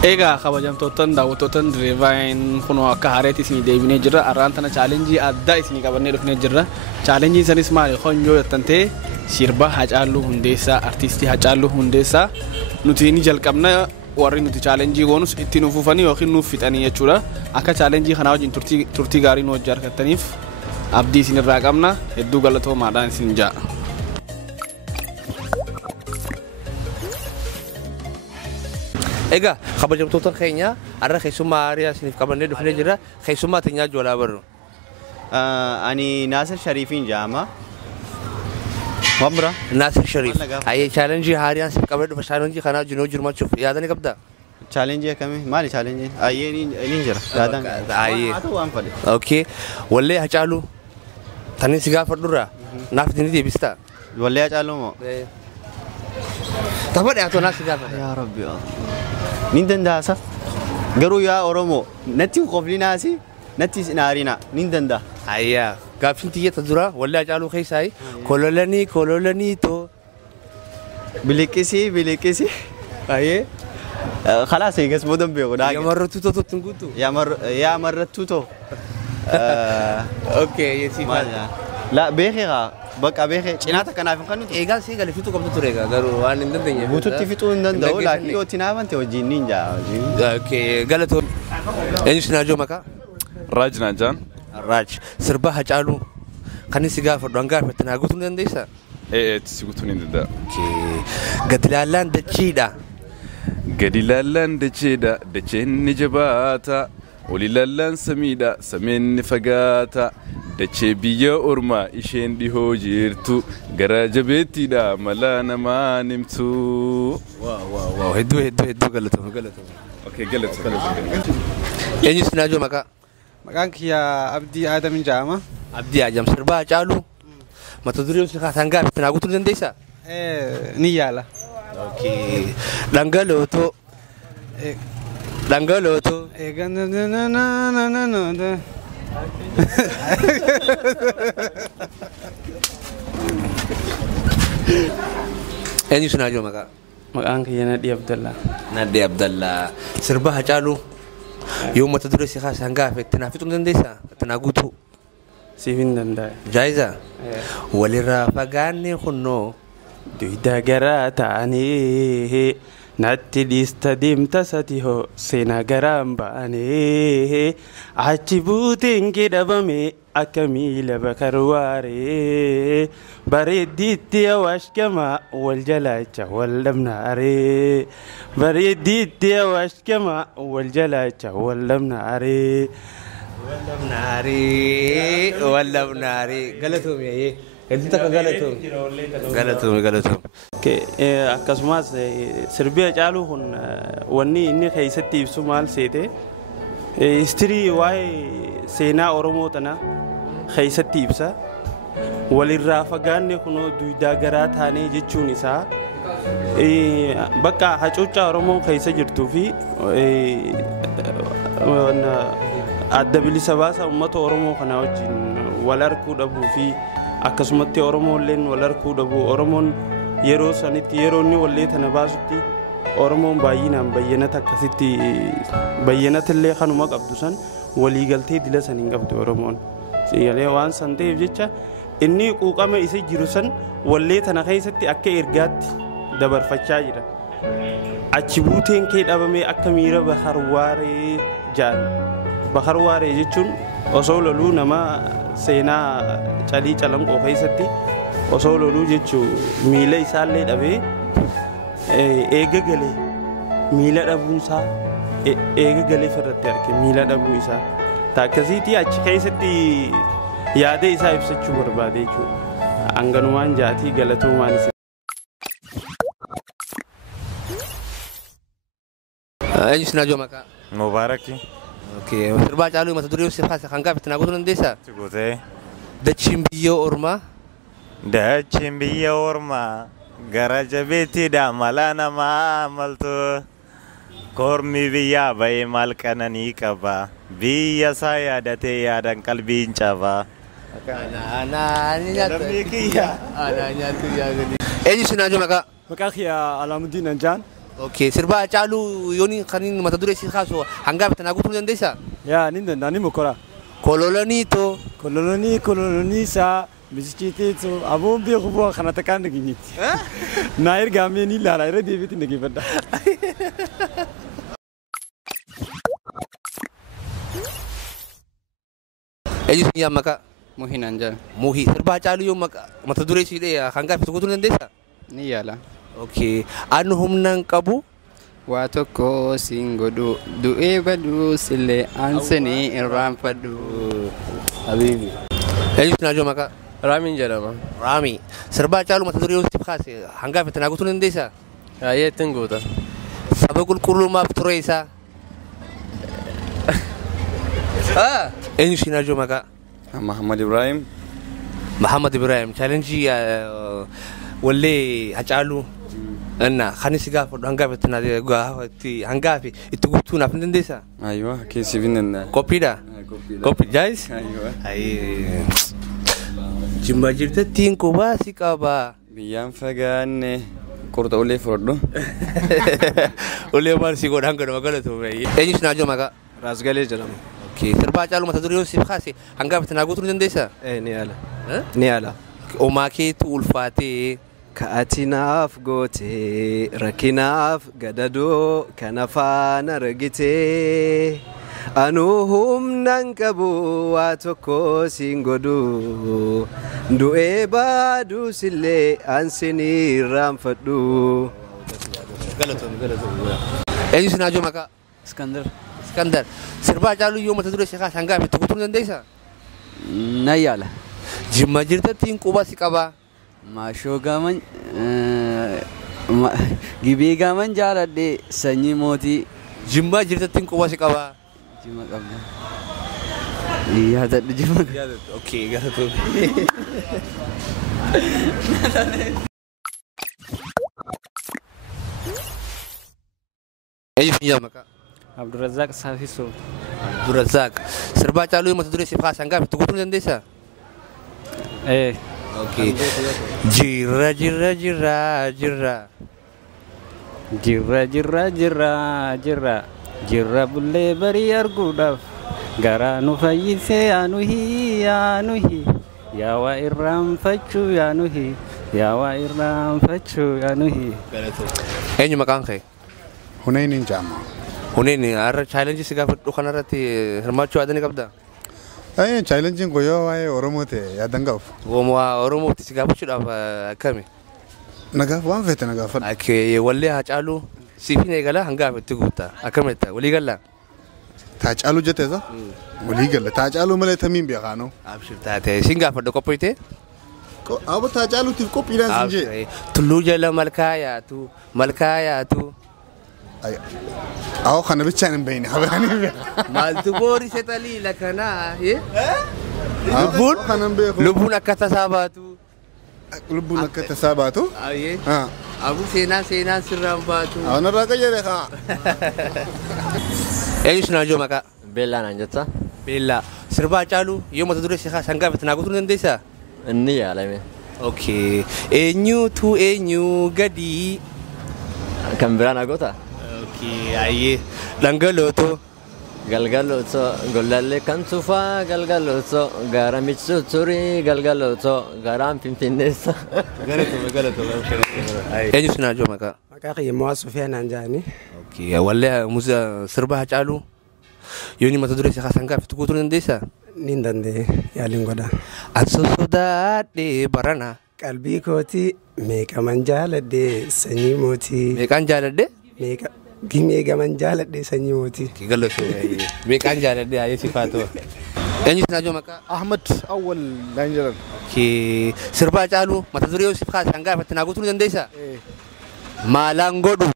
Egaa kabajamtoottan daawwattoottan Divine kunoo akka haareetti isinii deebinee jirra. Arraan tana chaalenjii addaa isinii qabannee dhufnee jirra. Chaalenjiin sanis maali? Honyoo yottan ta'e sirba Hacaaluu Hundeessaa, artistii Hacaaluu Hundeessaa nuti ni jalqabna. Warri nuti chaalenjii goonus itti nuuf fufanii yookiin nuuf fixanii jechuudha. Akka chaalenjii kanaa wajjin turtii gaarii nu wajjin argattaniif abdii isinirraa qabna. Hedduu galatoomaadhaan isin ja'a. Egaa kabajamtoota keenya har'a keessummaa haaraa isiniif qabannee dhufnee jirra. Keessummaa teenyaa joolaa barru. Ani Naasir Sharifiin jedhama. Wabra. Naasir Sharif. Ayyee chaalenjii haaraa isiniif qabannee dhufa. Chaalenjii kanaa wajjin hojii hirmaachuuf yaadanii qabdaa? Chaalenjii akkamii? Maali chaalenjii? Ayyee ni jira. Yaadaan. Ayyee. Haa ta'u waan fadhe. Okay. Wallee Hacaaluu tanii si gaafadhurraa naaf ni deebistaa? Wallee Hacaaluu moo? Tapha dhiyaatoo naaf si gaafadha. Yaa Rabbi. Nin danda'a. Garuu yaa Oromoo natti qoflinaasi natti naarina nin danda'a. Ayyaa. Gaaffiin xiyyeeta dura wallee Hacaaluu keessaa kololanii too. Biliqisi. Ayyee. خلاص هي قسمه دم بيغو يا مرتو تو تنقطو يا مرتو تو اوكي يا سيدي لا بيخي بقى بيخي جناتك انا في قنوت ايغال سي قال فيتو قبض تريغا غارو ان ندن بوتو تفيتو ندن ولا يو تنابن توجي نينجا اوكي قالتو ايش ناجو مكا راج ناجان راج سربا Hacaaluu kan si gaafadhu hangaaf tanaaguu dandeessaa تسيقوتون نددا اوكي gadilaalaan dachiidha gadilalan dacheda dachen nijabata olilalan samida samen fagata dache biya urma ishen diho jirtu garaja betida malana manimtu wow hedu galato okay galato enyi sinajo maka Maqaan kiyya Abdii Aadamin jedhama. Abdii Aadam sirba Hacaaluu mata duree si hangaaf tanaaguu dandeessaa? Ni yaala. Okay. Dhangalooto. Eenyu sinaajo maqaa? Maqaan kiyya Nadhii Abdallaa. Nadhii Abdallaa. Sirba Hacaaluu yoo mata duree si hangaaf tanaaf fixuu dandeessaa? Tanaaguutu. Siif hin danda'a. Jaayiza. Walirraa fagaannee kunnoo. Duyda garaa ta'anii natti dhiista deemta sati hoo seenaa garaan ba'anii achi buuteen kee dhabame akka miila bakar waaree bareeddiitti awaash gamaa wal jalaacha wal dhabnaaree bareeddiitti awaash gamaa wal jalaacha wal dhabnaaree wal dhabnaaree galatoomiyee. Itu tak galatum. Akkasumas sirbi Hacaaluu kun wanni inni keessatti ibsu maal seete histirii waa'ee seenaa Oromoo tana keessatti ibsa. Walirraa fagaanne kunoo duydaa garaa taanee jechuun isaa bakka hacuuccaa Oromoo keessa jirtuu fi adda bilisa baasa uummata Oromoo kana wajjin wal arguu dhabuu fi akkasumatti Oromoolleen wal arguu dhabu Oromoon yeroo sanitti yeroo inni wallee tana baasutti Oromoon baay'inaan bayyanata akkasitti bayyanatillee kanuma qabdu san walii galtee dila san hin qabdu Oromoon siyalee waan san ta'eef jecha inni quuqama isa jiru san wallee tana keessatti akka ergaatti dabarfachaa jira achi buuteen kee dhabame akka miira bahar waaree jaan bahar waaree jechuun osoo loluu nama seenaa calii calanqoo keessatti osoo loluu jechuun miila isaallee dhabee eega galee miila dhabuunsaa eega galee irratti arge miila dhabuu isaa taakkasiitii achi keessatti yaada isaa ibsachuu barbaade jechuudha hanganumaan jaatii galatoomaan isa. Eenyu sinaajo maqaa? Mubaaraki. Okay, sirba Hacaaluu mata duree si hangaaf tanaaguu dandeessaa? Sigutee. Dachiin biyya ormaa. Dachiin biyya ormaa gara jabeettiidha mala namaa maltu kormi biyyaa bahee maal qananii qaba biyya isaa yaadatee yaadan qalbiin caba. Eenyu sinaajo maqaa? Maqaan kiyya Alaamuddin Anjaan. Okay, sirba Haacaaluu yooni kan mata duree si kaasu hangaaf tanaa guutuu dandeessaa? Yaa nin danda'a ni mukora. Kololoniitoo. Kololonii isaa biskiitiitu abuun beeku bu'aa kana takkaan dhageetti. Naa erga amee ni ilaala irra deebiitti dhageeffadha. Eenyu si maqaa? Muhiin anjala. Muhii. Sirba Haacaaluu yoo mata duree si hangaaf guutuu dandeessaa? Ni yaala. Okay. Anu humnaan qabu. Waa tokko siin godhu du'ee baduu sillee aansanii irraanfadhu. Habibi. Eenyu si naajoo maqaa? Raamiin jedhama. Raami. Sirba Haacaaluu mata duree yoo si kaase hangaaf tanaa guutuu dandeessaa? Raayyeettiin guuta. Saba qulqullummaaf ture isaa. Eenyu si naajoo maqaa? Muhammad Ibrahim. Muhammad Ibrahim. Challenge wallee Haacaaluu. Anna kan si gaafadhu hangaaf hangaaf itti guutuu naaf ni dandeessaa? Aywa keessi finna. Qophiidha? Qophii jaayis? Aywa. Jimma jirtattiin qubaa si qabaa. Biyyaan fagaanne qurxa ulee fudhadhu. Ulee maal si godhan gaduma galatu. Eenyu si naajoo maqaa? Raasgalee jedhama. Sirba Haacaaluu mata duree yoo si kaase hangaaf tanaa guutuu ni dandeessaa? Ni yaala. Ni yaala. Omaa keetu ulfaatee. Ka'ati naaf goote rakkinaaf gadadoo kana faana argite anuu humnaan qabu waa tokko siin godhu du'ee baaduu sillee aansinii irraanfadhu. Eenyu si naajoo maqaa? Iskandar. Iskandar. Sirba Haacaaluu yoo mata duree si kaase hangaaf itti guutuu ni dandeessaa? Na yaala. Jimma jirtattiin quba si qabaa. Maashoo gaaman gibee gaaman jaaladhe sanyii mootii. Jimma jirtattiin quba si qabaa. Jimma qabda. Yaadadhu jimma. Okay, galatu. Eenyu si maqaa? Abdurrazaaq Saafisoo. Abdurrazaaq. Sirba Haacaaluu mata duree si kaase hangaaf itti guutuu ni dandeessaa? Okay. Jirra. Jirra bullee barii arguudhaaf garaa nu fayyisee yaanuhi yaa waa irraanfachuu yaanuhi. Eenyu maqaan kee? Hunayn jaama. Hunayn har'a challenge si gaafadhu kanarratti hirmaachuu yaadanii qabdaa? Challenge goyoo waa'ee Oromoo ta'e yaadan gaaf. Oromootti si gaafachuudhaaf akkami? Nagaaf waan feete nagaafadha. Wallee Haacaaluu siifin eegala hangaaf itti guutaa akkamitti walii gallaa? Haacaaluu jetteesa? Walii galla. Haacaaluu malee tamiin beekaanoo. Abshir taate siin gaafadhu qophiitee? Abbo Haacaaluutiif qophiidhaan siin jee. Tulluu jala malkaa yaatu. Awo kana bichaan hin beekne habaanii beeka. Maaltu boorise taliila kanaa? Lubbuun akka tasaa baatu. Lubbuun akka tasaa baatu? Abu seenaan sirraan baatu. Awwanarraa qayyare haa. Eenyu si naajoo maqaa? Beellaa naan jettaa? Beellaa. Sirba Haacaaluu yoo mata duree si kaase hangaaf itti naa guutuu ni dandeessaa? Ni yaalame. Okay. Eenyu gadi? Kan biraan agoota? Okay. Ayyee. Dhangalooto. Galgalooto gollallee kan tufaa galgalooto gaara michuu turii galgalooto gaaraan finfinneessa. Galatoomaa. Eenyu si naajoo maqaa? Maqaa kiyya Mo'aa Sufiyaan naan jedhani. Okay. Wallee sirba Haacaaluu yooni mata duree si kaase hangaaf itti guutuu ni dandeessaa? Ni danda'e yaaliin godha. Anso sodaadhee barana. Qalbii kootii meeqaman jaaladhe sanyii mootii. Meeqaan jaaladhe? Meeqaman jaaladhe sanyii mootii. Galatoomaa. Meeqaan jaaladhe ayee si faatu. Eenyu si naajoo maqaa? Ahmad Awwal naan jedhan. Sirba Haacaaluu mata duree yoo si kaase hangaaf itti naa guutuu ni dandeessaa? Maalaan godhu.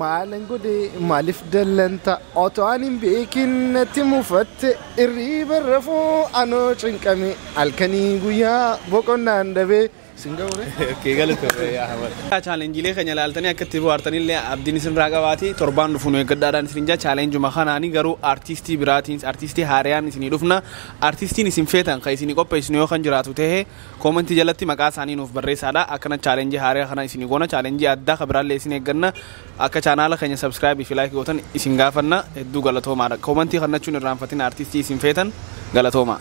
Maalan godhe maaliif dallanta otoo ani hin beekin natti mufatte irriiba rafuu anoo cinqame halkanii guyyaa boqonnaan dhabee Singapore. Oke, galatoome yaa Ahmad. Chaalenjiilee keenya ilaaltanii akka itti bohaartanillee abdiin isin irraa qabaati. Torbaan dhufuun eeggadhaadhaan isin jaa chaalenjuma kanaanii garuu artistii biraatiin artistii haariyaan isinii dhufna. Artistiin isin feetan kan isinii qopheessinu yoo kan jiraatu ta'e koomentii jalatti maqaa isaanii nuuf barreessaadha. Akkana chaalenjii haariyaa kana isinii goona chaalenjii addaa kan biraallee isin eegganna. Akka chaanaala keenya subscribe fi like gootan isin gaafanna hedduu galatoomaadha. Koomentii kannachuun irraanfatiin artistii isin feetan galatoomaa.